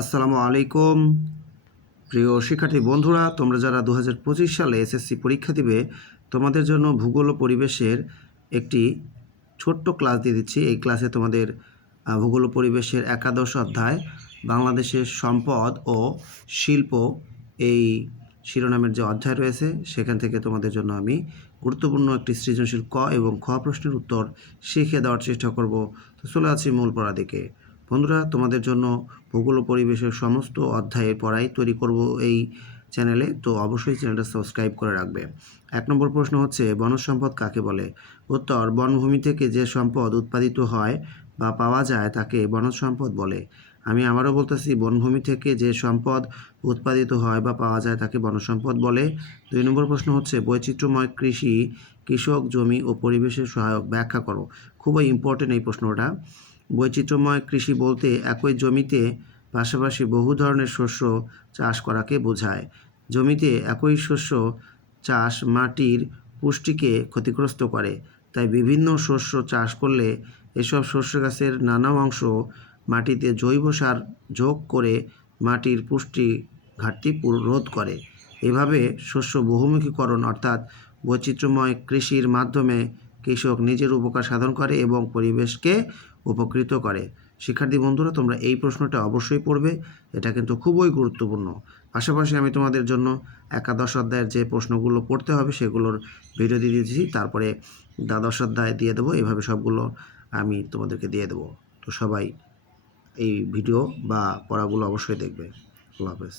আসসালামু আলাইকুম প্রিয় শিক্ষার্থী বন্ধুরা, তোমরা যারা 2025 সালে এসএসসি পরীক্ষা দিবে তোমাদের জন্য ভূগোল ও পরিবেশের একটি ছোট্ট ক্লাস দিয়ে দিচ্ছি। এই ক্লাসে তোমাদের ভূগোল ও পরিবেশের একাদশ অধ্যায় বাংলাদেশের সম্পদ ও শিল্প এই শিরোনামের যে অধ্যায় রয়েছে সেখান থেকে তোমাদের জন্য আমি গুরুত্বপূর্ণ একটি সৃজনশীল ক এবং খ প্রশ্নের উত্তর শিখিয়ে দেওয়ার চেষ্টা করব। তো চলে আসছি মূল পড়া দিকে। বন্ধুরা, তোমাদের জন্য ভূগোল ও পরিবেশের সমস্ত অধ্যায়ের পড়াই তৈরি করব এই চ্যানেলে, তো অবশ্যই চ্যানেলটা সাবস্ক্রাইব করে রাখবে। 1 নম্বর প্রশ্ন হচ্ছে, বনজ সম্পদ কাকে বলে? উত্তর, বনভূমি থেকে যে সম্পদ উৎপাদিত হয় বা পাওয়া যায় তাকে বনজ সম্পদ বলে। আমি আবারও বলতেছি, বনভূমি থেকে যে সম্পদ উৎপাদিত হয় বা পাওয়া যায় তাকে বনজ সম্পদ বলে। 2 নম্বর প্রশ্ন হচ্ছে, বৈচিত্র্যময় কৃষি কৃষক, জমি ও পরিবেশের সহায়ক, ব্যাখ্যা করো। খুবই ইম্পর্টেন্ট এই প্রশ্নটা। বৈচিত্র্যময় কৃষি বলতে একই জমিতে পাশাপাশি বহু ধরনের শস্য চাষ করাকে বোঝায়। জমিতে একই শস্য চাষ মাটির পুষ্টিকে ক্ষতিগ্রস্ত করে, তাই বিভিন্ন শস্য চাষ করলে এসব শস্য গাছের নানা অংশ মাটিতে জৈব সার যোগ করে মাটির পুষ্টি ঘাটতি রোধ করে। এভাবে শস্য বহুমুখীকরণ অর্থাৎ বৈচিত্র্যময় কৃষির মাধ্যমে কৃষক নিজের উপকার সাধন করে এবং পরিবেশকে উপকৃত করে। শিক্ষার্থী বন্ধুরা, তোমরা এই প্রশ্নটা অবশ্যই পড়বে, এটা কিন্তু খুবই গুরুত্বপূর্ণ। পাশাপাশি আমি তোমাদের জন্য একাদশ অধ্যায়ের যে প্রশ্নগুলো পড়তে হবে সেগুলোর ভিডিও দিয়ে দিয়েছি, তারপরে দ্বাদশ অধ্যায় দিয়ে দেবো, এভাবে সবগুলো আমি তোমাদেরকে দিয়ে দেবো। তো সবাই এই ভিডিও বা পড়াগুলো অবশ্যই দেখবে। আল্লাহ হাফেজ।